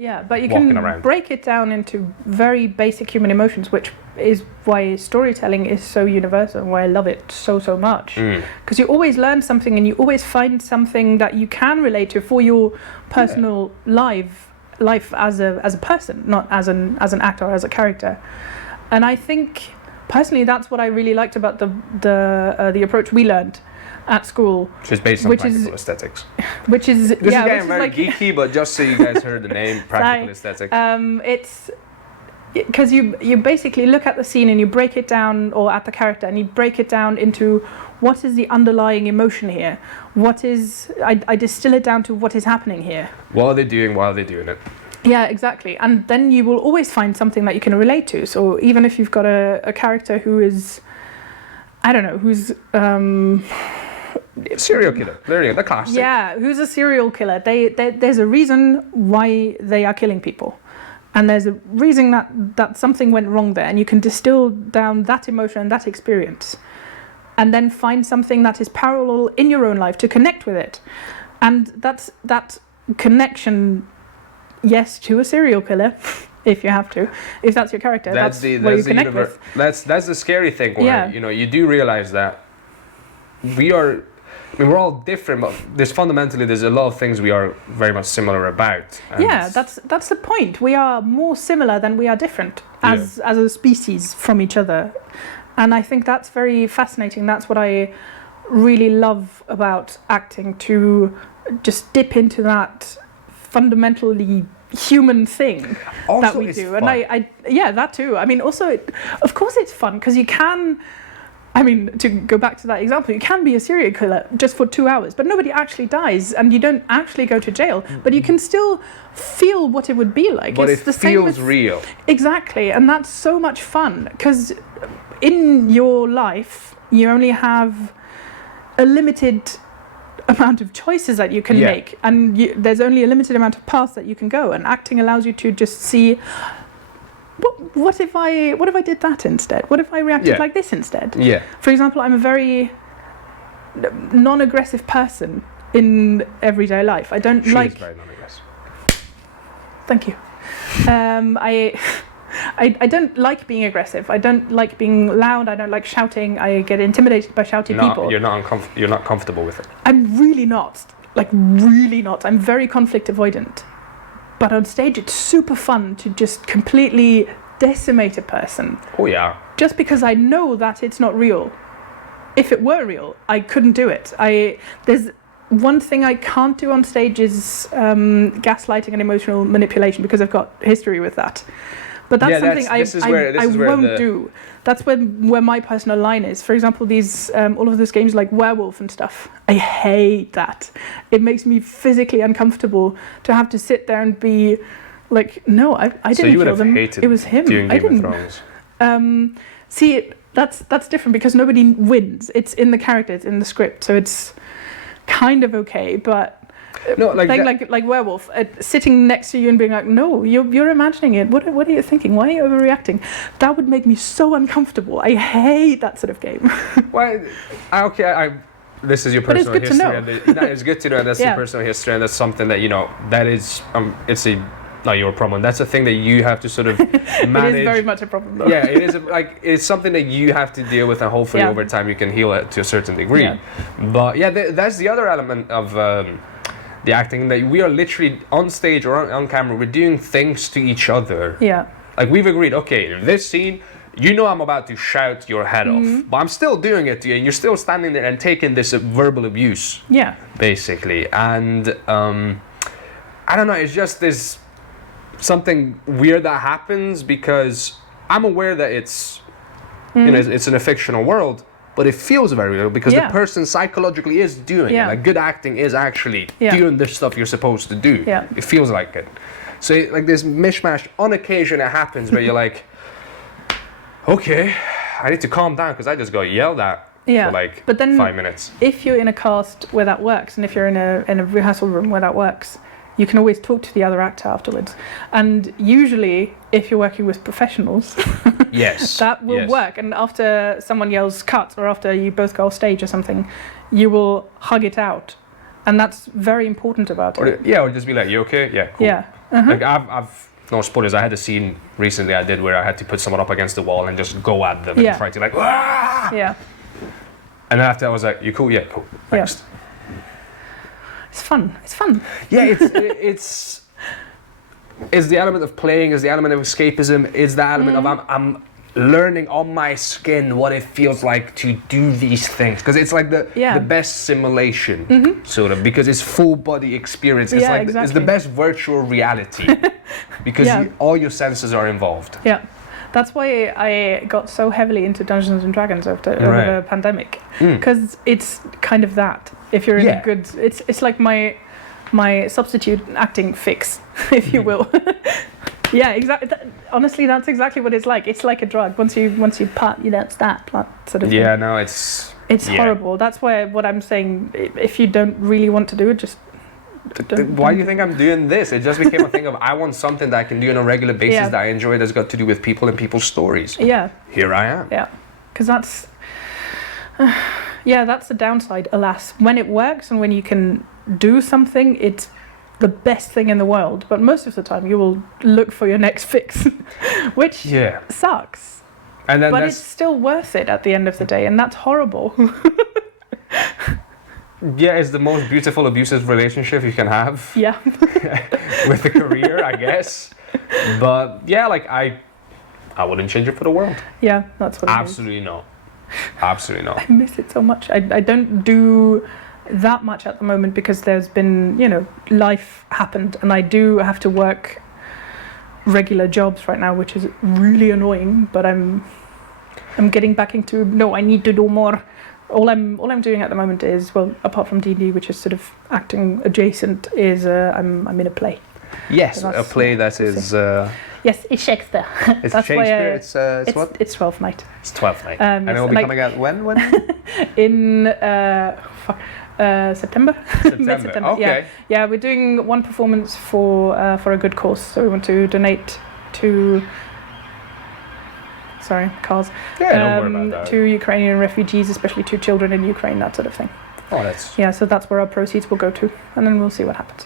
Yeah, but you walking can around. break it down into very basic human emotions, which is why storytelling is so universal and why I love it so much. Because you always learn something and you always find something that you can relate to for your personal life as a person, not as an actor or as a character. And I think personally that's what I really liked about the approach we learned at school, which is based on practical aesthetics. Which is this is getting very like, geeky, but just so you guys heard the name, practical aesthetics. It's because you basically look at the scene and you break it down, or at the character, and you break it down into what is the underlying emotion here. What is I distill it down to what is happening here. What are they doing while they're doing it? Yeah, exactly. And then you will always find something that you can relate to. So even if you've got a character who is, I don't know, who's serial killer, there the classic. Yeah, who's a serial killer. There's a reason why they are killing people, and there's a reason that something went wrong there, and you can distill down that emotion and that experience, and then find something that is parallel in your own life to connect with it, and that connection, yes, to a serial killer. If you have to, if that's your character, that's what you connect with. That's the scary thing, where you do realize that we're all different, but there's a lot of things we are very much similar about. Yeah, that's the point. We are more similar than we are different as a species from each other, and I think that's very fascinating. That's what I really love about acting, to just dip into that fundamentally human thing also, that we do. Fun. And I that too. I mean, also, of course it's fun, because you can, I mean, to go back to that example, you can be a serial killer just for 2 hours, but nobody actually dies and you don't actually go to jail, but you can still feel what it would be like. But it feels real. Exactly, and that's so much fun, because in your life, you only have a limited amount of choices that you can make, and there's only a limited amount of paths that you can go, and acting allows you to just see what if I did that instead? What if I reacted like this instead? Yeah. For example, I'm a very non-aggressive person in everyday life. I don't like. She's very non-aggressive. Thank you. I don't like being aggressive. I don't like being loud. I don't like shouting. I get intimidated by shouty people. You're not comfortable with it. I'm really not. Like, really not. I'm very conflict avoidant. But on stage, it's super fun to just completely decimate a person. Oh, yeah. Just because I know that it's not real. If it were real, I couldn't do it. There's one thing I can't do on stage is gaslighting and emotional manipulation, because I've got history with that. But that's something I won't do. That's where my personal line is. For example, these all of those games like Werewolf and stuff. I hate that. It makes me physically uncomfortable to have to sit there and be like, no, I didn't kill them. So you would have hated it was him. Doing I Game didn't. of Thrones. See, that's different, because nobody wins. It's in the character, it's in the script, so it's kind of okay. But no, like Werewolf, sitting next to you and being like, no, you're imagining it. What are you thinking? Why are you overreacting? That would make me so uncomfortable. I hate that sort of game. Well, this is your personal history. It's good to know that's your personal history, and that's something that that is it's not your problem. That's a thing that you have to sort of manage. It is very much a problem, though. Yeah, it is it's something that you have to deal with, and hopefully over time you can heal it to a certain degree. Yeah. But that's the other element of the acting, that we are literally on stage or on camera, we're doing things to each other. Yeah. Like, we've agreed, okay, in this scene, I'm about to shout your head off, but I'm still doing it to you, and you're still standing there and taking this verbal abuse. Yeah. Basically. And I don't know, it's just this something weird that happens, because I'm aware that it's it's in a fictional world, but it feels very real, because the person psychologically is doing it. Like, good acting is actually doing the stuff you're supposed to do. Yeah. It feels like it. So like this mishmash, on occasion it happens where you're like, okay, I need to calm down, because I just got yelled at for like but then 5 minutes. If you're in a cast where that works, and if you're in a rehearsal room where that works, you can always talk to the other actor afterwards. And usually, if you're working with professionals, that will work. And after someone yells cut, or after you both go off stage or something, you will hug it out. And that's very important about it. Or just be like, you okay? Yeah, cool. Yeah. Like I've no spoilers. I had a scene recently I did where I had to put someone up against the wall and just go at them and try to like, "Wah!" Yeah. And then after I was like, "You cool? Yeah, cool. Next." Yeah. It's fun. It's fun. Yeah, it's the element of playing, is the element of escapism, is the element of I'm learning on my skin what it feels like to do these things, because it's like the best simulation, sort of, because it's full body experience. It's like it's the best virtual reality because all your senses are involved. Yeah. That's why I got so heavily into Dungeons and Dragons over the pandemic, because it's kind of that. If you're in a good, it's like my substitute acting fix, if you will. Yeah, exactly. Honestly, that's exactly what it's like. It's like a drug. Once you part, it's that sort of thing. Yeah, no, it's horrible. That's why what I'm saying. If you don't really want to do it, just. Why do you think I'm doing this? It just became a thing of I want something that I can do on a regular basis that I enjoy, that's got to do with people and people's stories. Yeah. Here I am. Yeah, because that's that's the downside, alas. When it works and when you can do something, it's the best thing in the world. But most of the time, you will look for your next fix, which sucks. And then but it's still worth it at the end of the day, and that's horrible. Yeah, it's the most beautiful abusive relationship you can have. Yeah. With a career, I guess. But yeah, like I wouldn't change it for the world. Yeah, that's what Absolutely not. Absolutely not. I miss it so much. I don't do that much at the moment because there's been, life happened, and I do have to work regular jobs right now, which is really annoying, but I'm getting back into, I need to do more. All I'm doing at the moment is, well, apart from D&D, which is sort of acting adjacent, is I'm in a play. Yes, so a play that is. Yes, it's Shakespeare. It's that's Shakespeare. It's what? It's Twelfth Night. It's Twelfth Night. And it will be coming out when? In September. Mid-September. Okay. Yeah, we're doing one performance for a good cause. So we want to donate to. Cars. Yeah, don't worry about that. To Ukrainian refugees, especially to children in Ukraine, that sort of thing. Oh, that's. Yeah, so that's where our proceeds will go to, and then we'll see what happens.